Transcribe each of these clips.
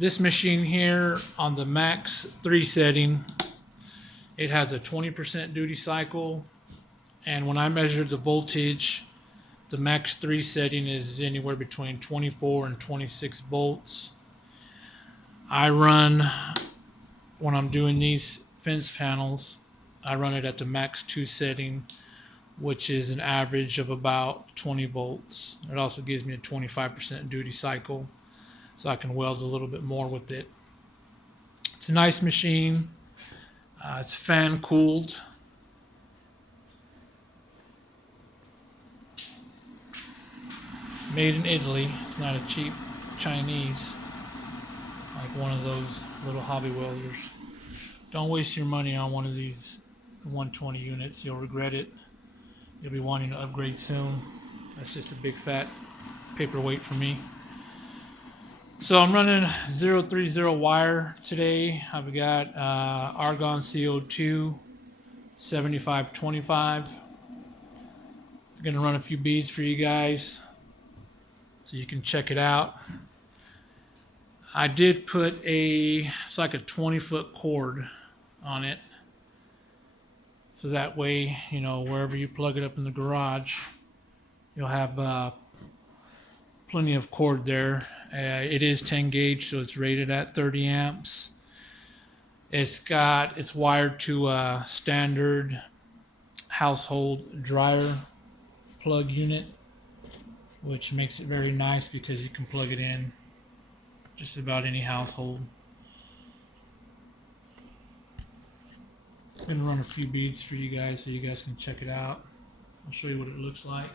This machine here on the max 3 setting, it has a 20% duty cycle, and when I measured the voltage, the max 3 setting is anywhere between 24 and 26 volts. I run, when I'm doing these fence panels, I run it at the max 2 setting, which is an average of about 20 volts. It also gives me a 25% duty cycle, so I can weld a little bit more with it. It's a nice machine. It's fan cooled. Made in Italy. It's not a cheap Chinese, like one of those little hobby welders. Don't waste your money on one of these 120 units. You'll regret it. You'll be wanting to upgrade soon. That's just a big fat paperweight for me. So I'm running 030 wire today. I've got argon CO2 7525. I'm going to run a few beads for you guys so you can check it out. I did put it's like a 20-foot cord on it, so that way, you know, wherever you plug it up in the garage, you'll have plenty of cord there. It is 10 gauge, so it's rated at 30 amps. It's wired to a standard household dryer plug unit, which makes it very nice because you can plug it in just about any household. I'm gonna run a few beads for you guys so you guys can check it out. I'll show you what it looks like.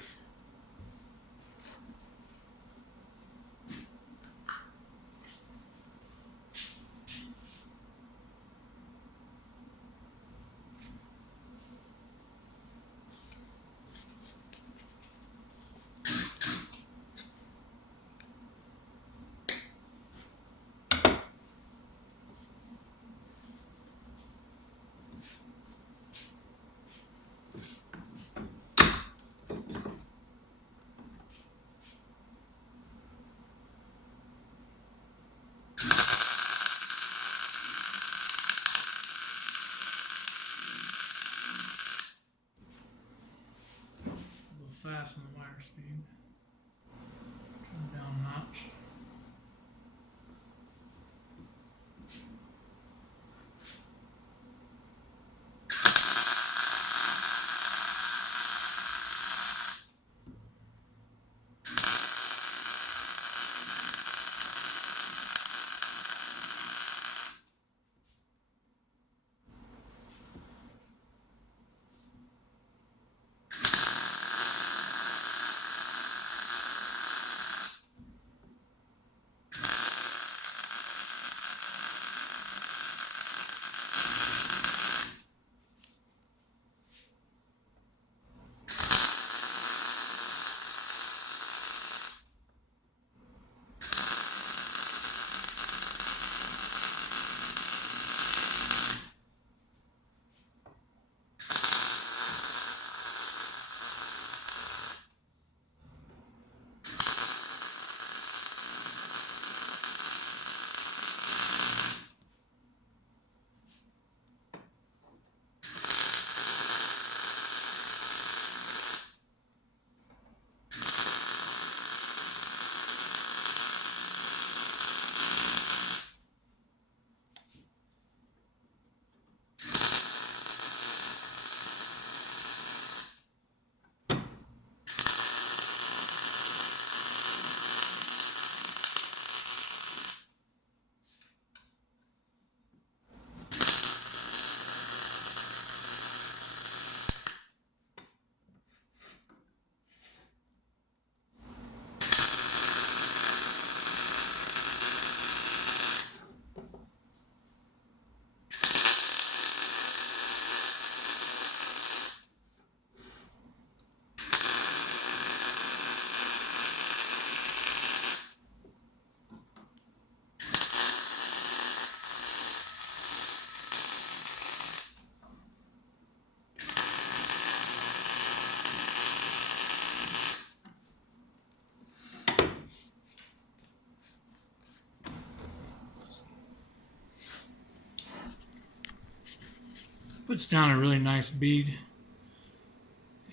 Puts down a really nice bead.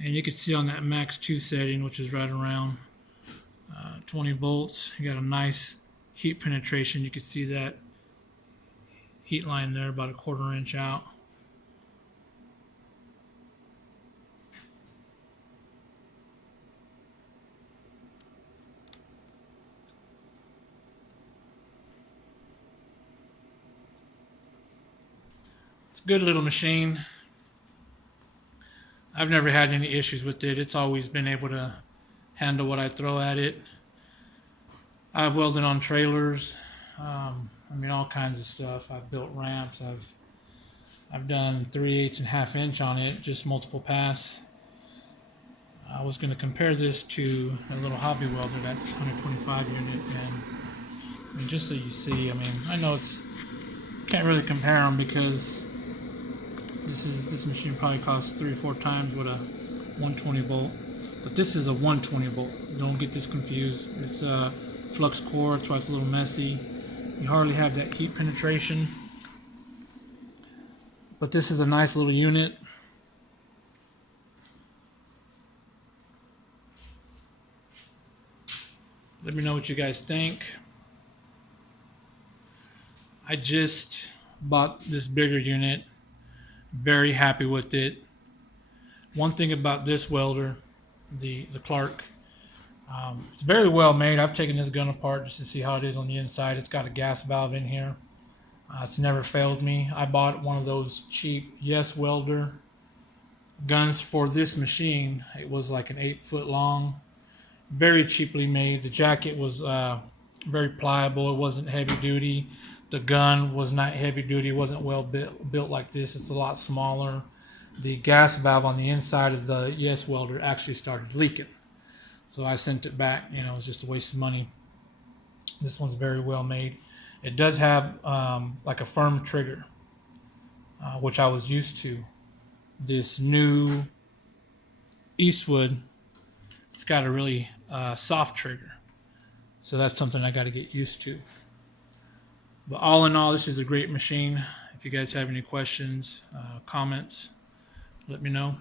And you can see on that max 2 setting, which is right around 20 volts, you got a nice heat penetration. You can see that heat line there about a 1/4 inch out. It's a good little machine. I've never had any issues with it. It's always been able to handle what I throw at it. I've welded on trailers. I mean, all kinds of stuff. I've built ramps. I've done 3/8 and 1/2 inch on it, just multiple pass. I was going to compare this to a little hobby welder that's 125 unit, and I mean, just so you see, I mean, I know it's can't really compare them because this machine probably costs 3 or 4 times what a 120 volt, but this is a 120 volt. Don't get this confused. It's a flux core, that's why it's a little messy. You hardly have that heat penetration, but this is a nice little unit. Let me know what you guys think. I just bought this bigger unit. Very happy with it. One thing about this welder, the Clarke, it's very well made. I've taken this gun apart just to see how it is on the inside. It's got a gas valve in here. It's never failed me. I bought one of those cheap Yes Welder guns for this machine. It was like an 8-foot long, very cheaply made. The jacket was very pliable. It wasn't heavy duty. The gun was not heavy duty. It wasn't well built like this. It's a lot smaller. The gas valve on the inside of the Yes Welder actually started leaking. So I sent it back. You know, it was just a waste of money. This one's very well made. It does have like a firm trigger, which I was used to. This new Eastwood, it's got a really soft trigger. So that's something I got to get used to. But all in all, this is a great machine. If you guys have any questions, comments, let me know.